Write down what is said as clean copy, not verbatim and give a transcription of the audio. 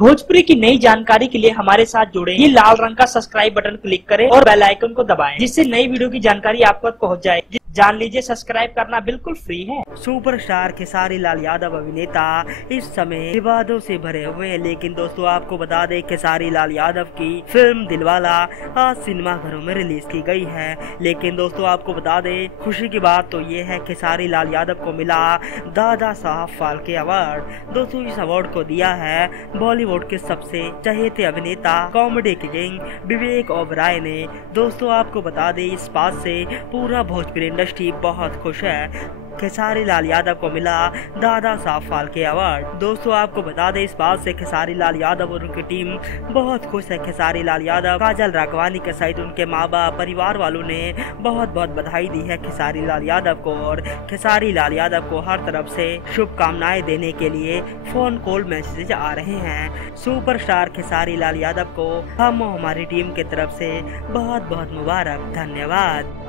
भोजपुरी की नई जानकारी के लिए हमारे साथ जुड़े। ये लाल रंग का सब्सक्राइब बटन क्लिक करें और बेल आइकन को दबाएं, जिससे नई वीडियो की जानकारी आप तक पहुंच जाए। जान लीजिए, सब्सक्राइब करना बिल्कुल फ्री है। सुपरस्टार खेसारी लाल यादव अभिनेता इस समय विवादों से भरे हुए हैं, लेकिन दोस्तों आपको बता दें खेसारी लाल यादव की फिल्म दिलवाला आज सिनेमाघरों में रिलीज की गई है। लेकिन दोस्तों आपको बता दें खुशी की बात तो ये है खेसारी लाल यादव को मिला दादा साहब फाल्के अवार्ड। दोस्तों इस अवार्ड को दिया है बॉलीवुड के सबसे चहेते अभिनेता कॉमेडी किंग विवेक ओबराय ने। दोस्तों आपको बता दें इस बात से पूरा भोजपुरी इंडस्ट्री बहुत खुश है, खेसारी लाल यादव को मिला दादा साहब फाल्के अवार्ड। दोस्तों आपको बता दें इस बात से खेसारी लाल यादव और उनकी टीम बहुत खुश है। खेसारी लाल यादव, काजल राघवानी के सहित उनके माँ बाप परिवार वालों ने बहुत बहुत बधाई दी है खेसारी लाल यादव को, और खेसारी लाल यादव को हर तरफ से शुभकामनाएं देने के लिए फोन कॉल मैसेज आ रहे हैं। सुपरस्टार खेसारी लाल यादव को हम हमारी टीम की तरफ से बहुत बहुत मुबारक। धन्यवाद।